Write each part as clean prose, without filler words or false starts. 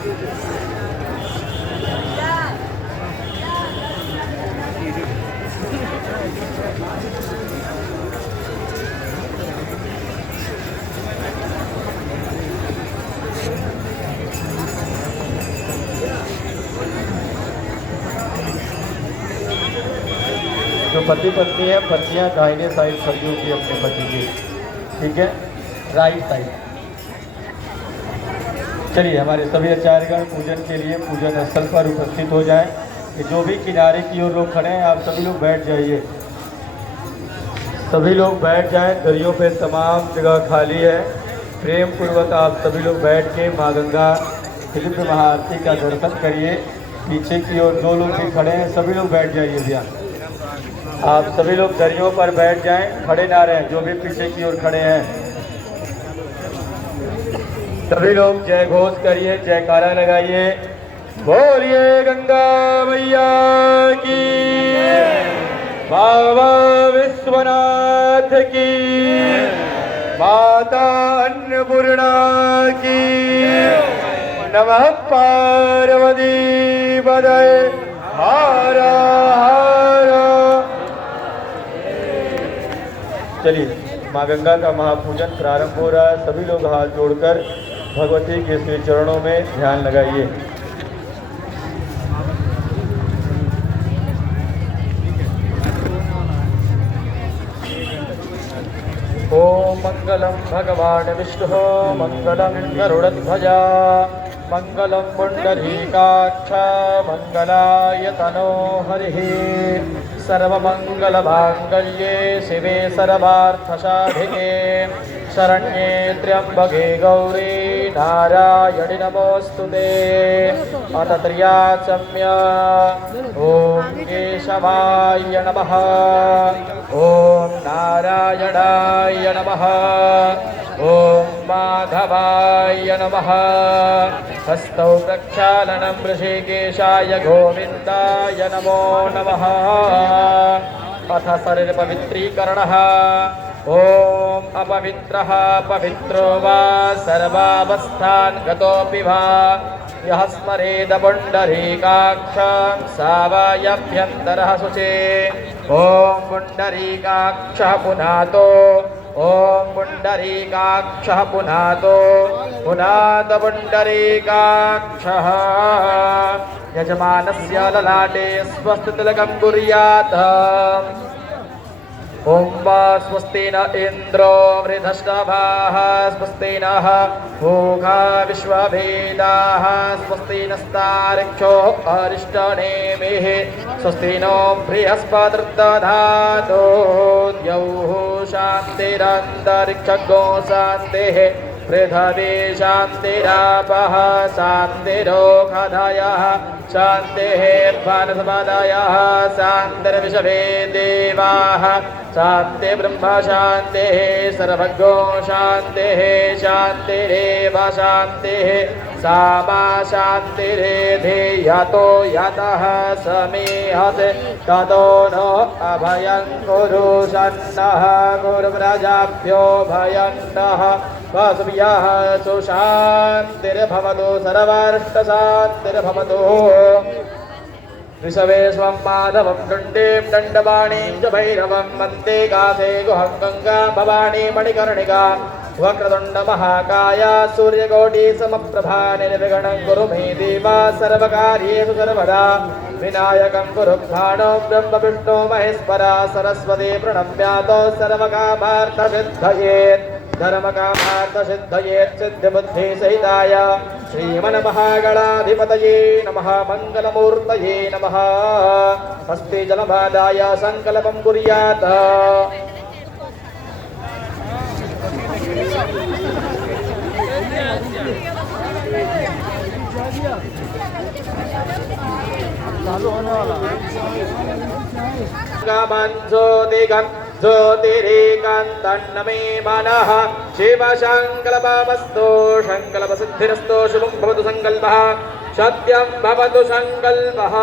जो पति पत्नी है, पत्नियां दाहिने साइड खड़ी होगी अपने पति की, ठीक है, राइट साइड। चलिए हमारे सभी आचार्यगण पूजन के लिए पूजन स्थल पर उपस्थित हो जाएं। कि जो भी किनारे की ओर लोग खड़े हैं आप सभी लोग बैठ जाइए, सभी लोग बैठ जाएं। दरियों पे तमाम जगह खाली है, प्रेम पूर्वक आप सभी लोग बैठ के माँ गंगा दिव्य महाआरती का दर्शन करिए। पीछे की ओर जो लोग भी खड़े हैं सभी लोग बैठ जाइए भैया, आप सभी लोग दरियों पर बैठ जाएं, खड़े ना रहें। जो भी पीछे की ओर खड़े हैं सभी लोग जय घोष करिए, जयकारा लगाइए, बोलिए गंगा मैया की, बाबा विश्वनाथ की, माता अन्नपूर्णा की, नमः पार्वती पतये हर हर। चलिए माँ गंगा का महापूजन प्रारंभ हो रहा है। सभी लोग हाथ जोड़कर भगवती के श्री चरणों में ध्यान लगाइए। ओम मंगलम भगवान विष्णु मंगलम गरुड़ध्वजा मंगलम पुंडरीकाक्ष मंगलाय तनो हरिः सर्वमंगलमांगल्ये शिवे सर्वार्थसाधिके शरण्ये त्र्यंबके गौरी नारायणि नमोस्तुते। अथ त्र्याचम्य ओम केशवाय नमः, ओम नारायणाय नमः, ओम माधवाय नमः। हस्तौ प्रक्षालनं ऋषिकेशाय गोविन्दाय नमो नमः। अथ शरीर पवित्रीकरणः। ओम अपवित्रः पवित्रो वा सर्वावस्थान् गतोऽपि वा यः स्मरेद पुण्डरीकाक्षं सावायभ्यन्तरः शुचे। ओम पुण्डरीकाक्षः पुनातो, ओम पुण्डरीकाक्षः पुनातो, पुनात पुण्डरीकाक्षः। यजमानस्य ललाटे स्वस्तितिलकं कुर्यात्। ओम स्वस्ति न इंद्रो वृधश्रवाः, स्वस्ति नः पूषा विश्ववेदाः, स्वस्ति नस्तार्क्ष्यो अरिष्टनेमिः, स्वस्ति नो बृहस्पतिर्दधातु। द्यौः शान्तिरन्तरिक्षगो शान्तिः, पृथिवी शान्तिरापः शान्तिरोषधयः, शान्तिः वनस्पतयः, शान्तिर्विश्वे देवाः, शान्ति ब्रह्म शान्तिः, सर्वज्ञो शान्तिः, शान्तिरेव शान्तिः, सा मा शान्तिरेधि। यतो यतः समीहते ततो नो अभयं कुरु सन्नः, कुरु प्रजाभ्यो भयं नः। वसुभ्यः सुशान्तिर्भवतु, सर्वार्थशान्तिर्भवतु। विषवे स्वं माधवं दण्डीं दण्डपाणिं च भैरवं वन्दे कासे गुहं गङ्गा भवानी मणिकर्णिका। वक्रतुण्ड महाकाय सूर्यकोटि समप्रभा निर्विघ्नं कुरु मे देव सर्वकार्येषु सर्वदा। विनायकं कुरु ध्यानो ब्रह्म विष्णु महेश्वरा, सरस्वती प्रणम्यातो सर्वकामार्थसिद्धये, धर्मकामार्थसिद्धये सिद्धिबुद्धि सहिताय श्रीमन्महागणाधिपतये नमः। मंगलमूर्तये नमः। हस्ते जलमादाय संकल्पं कुर्यात्। ज्योतिरेकान्तन्नमे मनः शिवसङ्कल्पमस्तु, सङ्कल्पसिद्धिरस्तु, शुभं भवतु सङ्कल्पः, सत्यं भवतु सङ्कल्पः।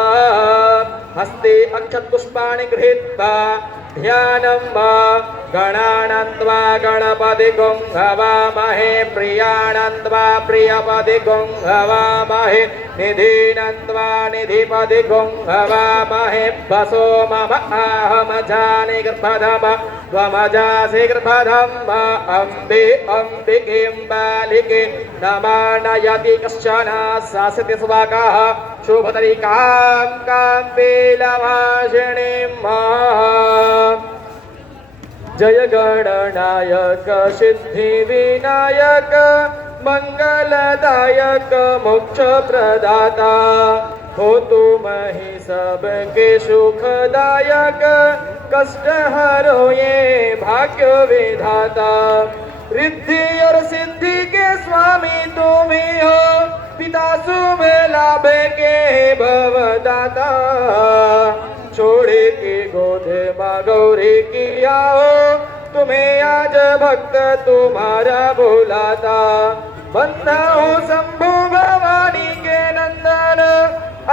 हस्ते अक्षतपुष्पाणि गृहीत्वा ध्यानं गणानन्त्वा गणपतिगुं हवामहे प्रियानन्त्वा प्रियपतिगुं हवामहे निधीनन्त्वा निधिपतिगुं हवामहे वसो मम आहमजानि गर्भधम त्वमजासि गर्भधम अम्बे अम्बिकीं बालिके नमानयति कश्चन सासति स्वाकाः शुभतरिकां काम्बीलभाषिणीं जय गणनायक सिद्धिविनायक मंगलदायक मोक्ष प्रदाता हो तुम ही सबके सुखदायक कष्ट हरो ये भाग्य विधाता रिद्धि और सिद्धि के स्वामी तुम ही हो पिता शुभ लाभ के भवदाता छोड़े की गोदे माँ गौरी किया हो तुम्हें आज भक्त तुम्हारा बुलाता बंदा हो शंभु भवानी के नंदन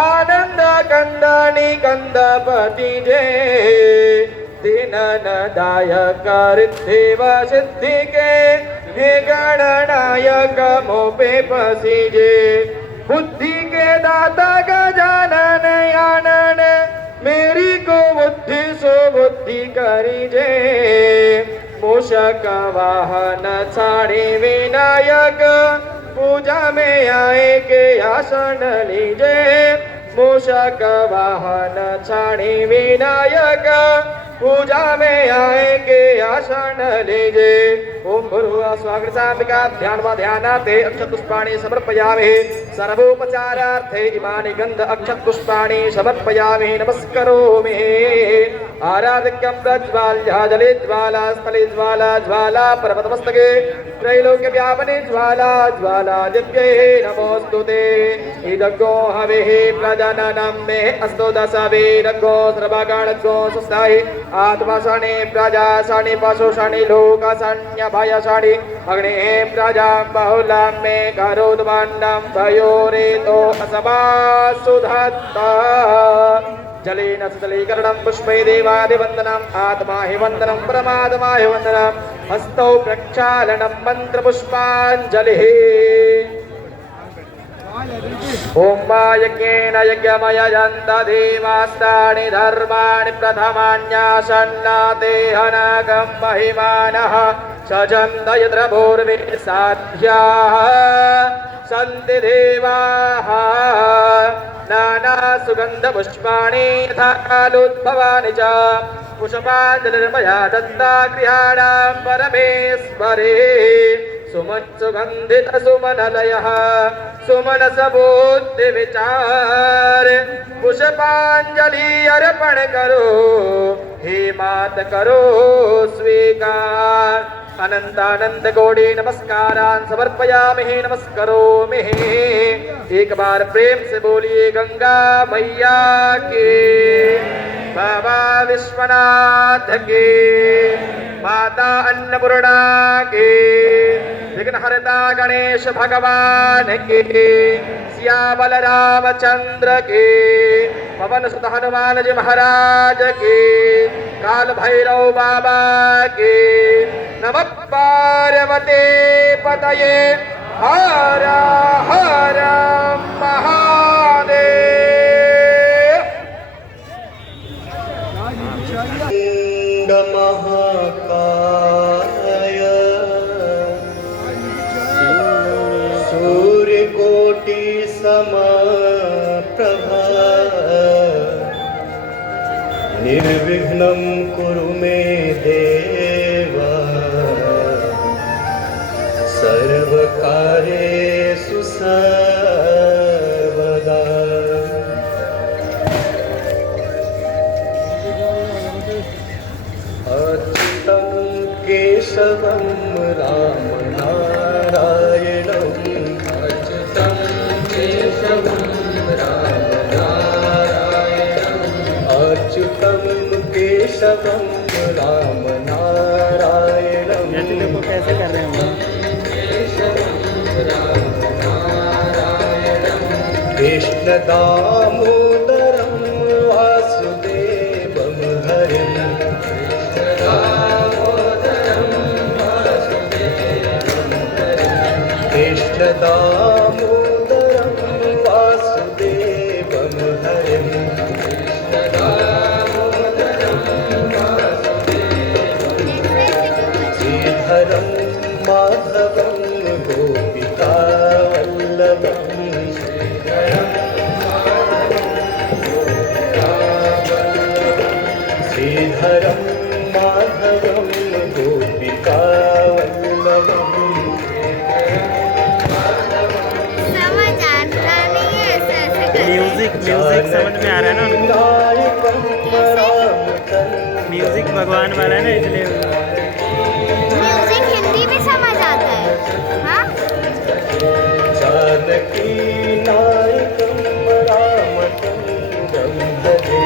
आनंद कंदनी कंदपति जय दीनन दायक रिद्धि व सिद्धि के हे गणनायक मोपे पसीजे बुद्धि के दाता गजानन आनन मेरी को बुद्धि सो बुद्धि करीजे मूषक वाहन छाड़ी विनायक पूजा में आए के आसन लीजे मूषक वाहन छाड़ी विनायक पूजा में आए के आसन लीजे ओम भूर्भुवः स्वागताम्बिका ध्यानार्थे अक्षत पुष्पाणि समर्पयामि सर्वोपचारार्थे इमानि गंध अक्षत पुष्पाणि समर्पयामि नमस्करोमि आराध्यं प्रज्वाल्य जले ज्वाला स्थले ज्वाला ज्वाला पर्वतमस्तके त्रैलोक्य व्यापने ज्वाला ज्वाला दिव्ये नमोस्तुते इदग्गो हविः प्रजननं मे अस्तु दशवीरग्गो सर्वगणग्गो सुस्थाहि आत्मसने प्रजासने पशुसने लोकसन्यभयसने अग्ने प्रजां बहुलां मे करोद्वन्नं भयोरेतो असमासुधत्ता जलेन सजलीकरणं पुष्पै देवादिवन्दनम् आत्मा हि वन्दनं परमात्मा हि वन्दनं हस्तौ प्रक्षालनं मन्त्रपुष्पाञ्जलिः ओम यज्ञेन यज्ञमयजन्त देवास्तानि धर्माणि प्रथमान्यासन्नाते हनागं महिमानः सजन्त यत्र पूर्वे साध्याः सन्ति देवाः नाना सुगन्धपुष्पाणि यथा कालोद्भवानि च पुष्पाञ्जलिर्मया दत्ता गृहाणां परमेश्वरे सुमत्सुगन्धित सुमनलयः सुमनसबुद्धि विचार पुष्पांजलि अर्पण करो हे मात करो स्वीकार अनंतानंद कोटि नमस्कारान् समर्पयामि नमस्करोमि एक बार प्रेम से बोलिए गंगा मैया के बाबा विश्वनाथ के माता अन्नपूर्णा के विघ्नहर्ता गणेश भगवान के सिया बलरामचंद्र के पवन सुत हनुमान जी महाराज के काल भैरव बाबा के नमः पार्वती पतये हर हर महादेव महाकाय सूर्यकोटि समप्रभा निर्विघ्नं कुरु मे देव सर्वकार्येषु सर्वदा अच्युतं केशवं राम नारायणं अच्युतं केशवं राम नारायणं अच्युतं केशवं राम नारायणं देखो कैसे कर रहे हैं कृष्ण दामोदरं वासुदेवं हरिं दामोदरं वासुदेवं हरिं श्रीधरं माधवं गोपिकावल्लभम् श्रीधरं माधवं गोपिकावल्लभम् म्यूजिक समझ में आ रहा है ना म्यूजिक भगवान वाला है ना इसलिए म्यूजिक हिंदी में समझ आता है हाँ जानकी नायकं रामचन्द्रं भजे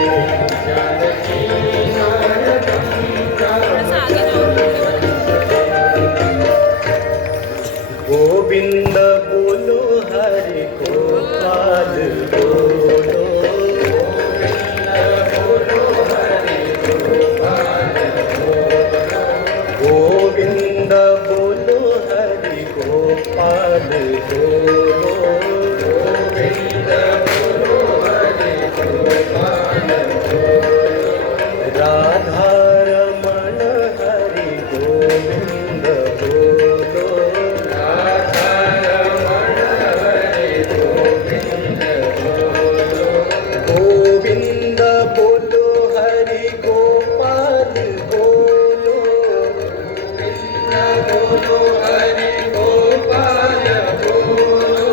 गोविंद बोलो हरि गोपाल बोलो गोविंद बोलो हरि गोपाल बोलो गोविंद बोलो हरि गोपाल राधा रमण हरि गोविंद बोलो गोविंद बोलो हरि गोपाल बोलो बोलो हरि गोपाल बोलो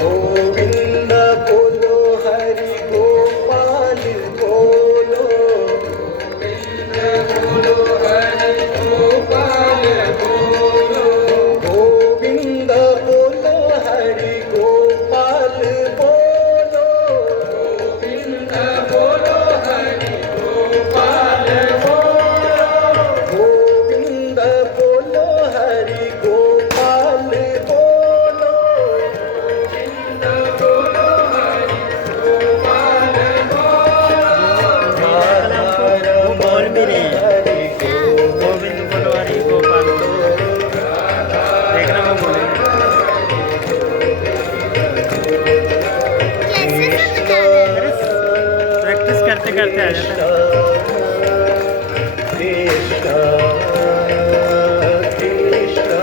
गोविंद बोलो हरि गोपाल बोलो गोविंद बोलो हरि गोपाल बोलो गोविंद बोलो हरि गोपाल बोलो गोविंद बोलो हरि गोपाल बोलो गोविंद बोलो हरि गोपाल बोलो गोविंद बोलो हरि गोपाल बोलो बोल भी नहीं है हरि गोविंद बोलो हरि गोपाल देखना वो बोलेंगे कैसे समझ आ रहा है प्रैक्टिस करते करते आ जाता है कृष्ण कृष्ण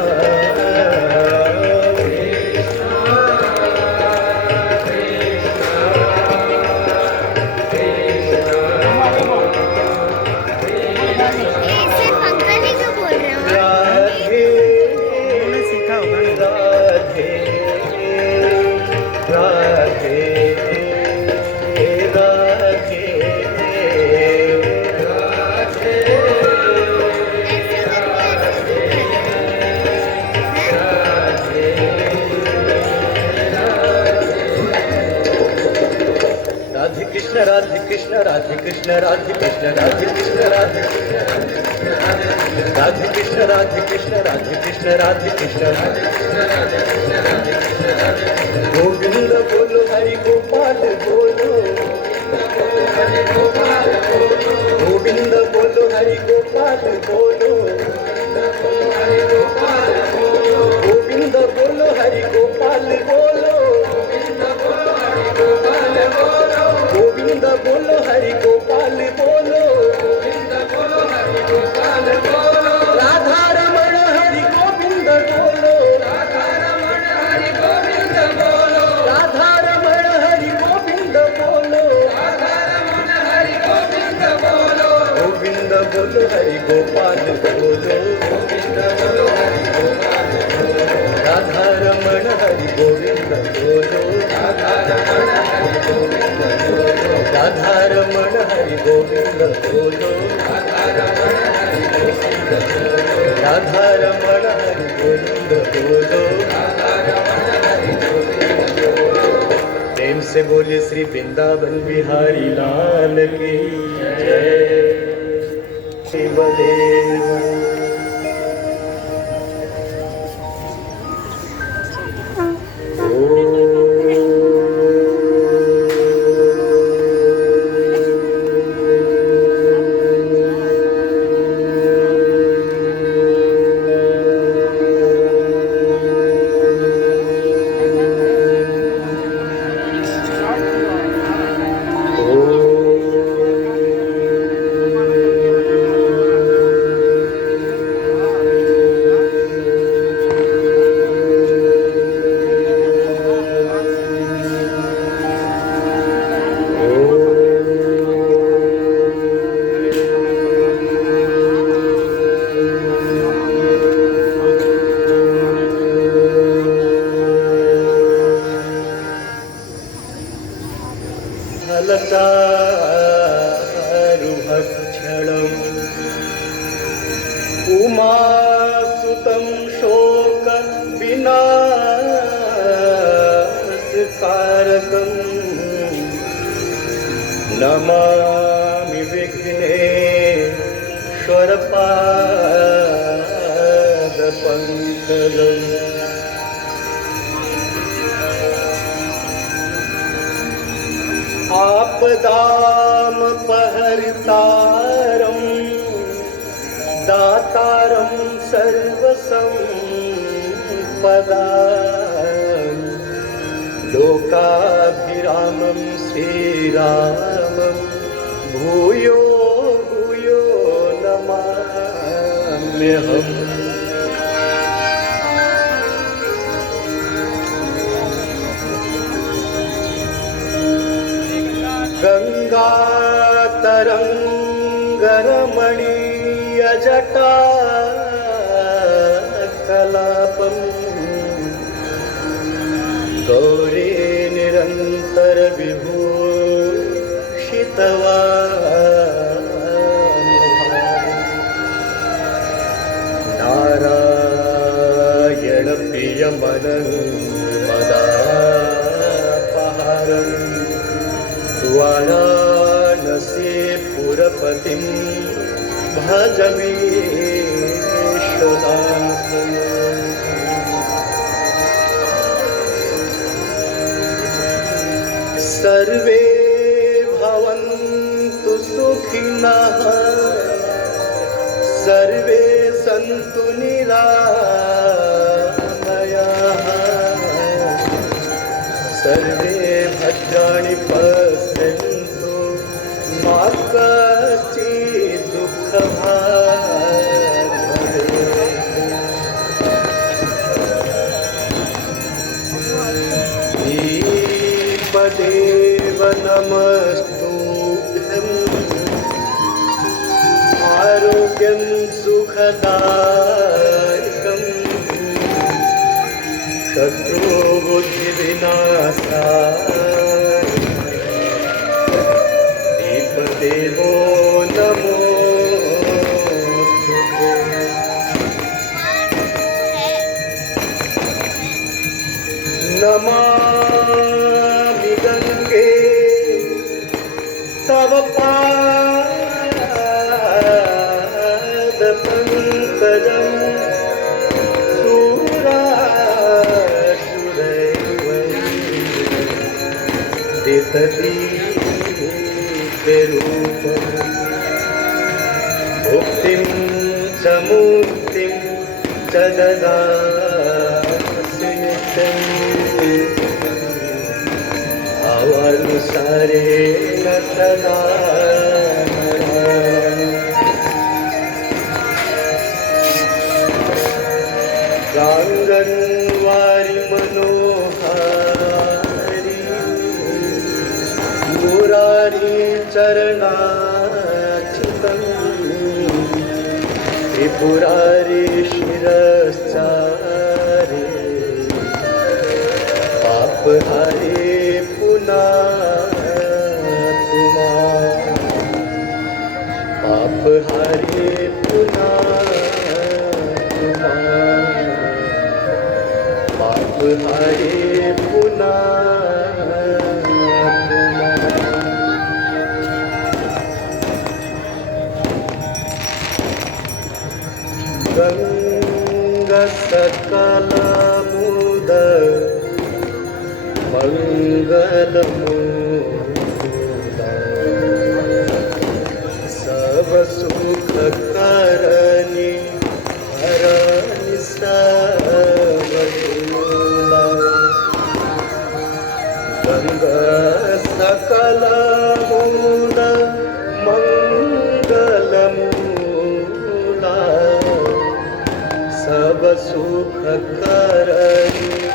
ये सिर्फ अंकल ही क्यों बोल रहे हो राधे उन्होंने सीखा होगा ना राधे राधे राधे राधे कृष्ण राधे कृष्ण राधे कृष्ण राधे कृष्ण राधे कृष्ण राधे राधे कृष्ण राधे कृष्ण राधे कृष्ण राधे कृष्ण गोविंद बोलो हरि गोपाल बोलो गोविंद बोलो हरि गोपाल बोलो गोविंद बोलो हरि गोपाल बोलो गोविंद बोलो हरि गोपाल बोलो राधा रमण हरि गोविंद बोलो राधा रमण हरि गोविंद बोलो राधा रमण हरि गोविंद बोलो राधा रमण हरि गोविंद बोलो गोविंद बोलो हरि गोपाल बोलो गोविंद बोलो हरि गोपाल बोलो राधा रमण हरि गोविंद बोलो राधा रमण हरि गोविंद बोलो राधा रमण हरि गोविंद बोलो राधा रमण हरि गोविंद बोलो प्रेम से बोले श्री वृंदावन बिहारी लाल की जय शिवदेव फलचारुभक्षणम् उमासुतं शोक विनाशकारकम् नमामि विघ्नेश्वरपादपङ्कजम् आपदामपहर्तारं दातारं सर्वसम्पदां लोकाभिरामं श्रीरामं भूयो भूयो नमाम्यहम् गङ्गातरङ्गरमणीयजटा कलापम् गौरी नारायणप्रियमनङ्गमदापहारम् वाराणसीपुरपतिं भज विश्वनाथम् सर्वे भवन्तु सुखिनः सर्वे सन्तु निरामयाः सर्वे भद्राणि पश्यन्तु मा कश्चित् दुःखभाग् भवेत्। दीपदेव नमस्तुभ्यम् आरोग्यं सुखदायकम् शत्रुबुद्धिविनाशाय दीपदेवो नमोस्तुते। नमामि गंगे तव पादपङ्कजम् दितदीप्यरूपम् मुक्तिं च मुक्तिं च ददासि नित्यम् भावानुसारेण सदा गाङ्गन्वारि मनोहारि मुरारी चरणाच्युतम् त्रिपुरारी शिरश्चारि पापहारी पुनातुमा पापहारी पुनातुमा पापहारी पुनातुमा। गङ्गसकलमुद मङ्गलमुदा सब सुख करनी हरनि सर्वशूला गङ्गसकलमुद मंगलमूला सब सुख करनी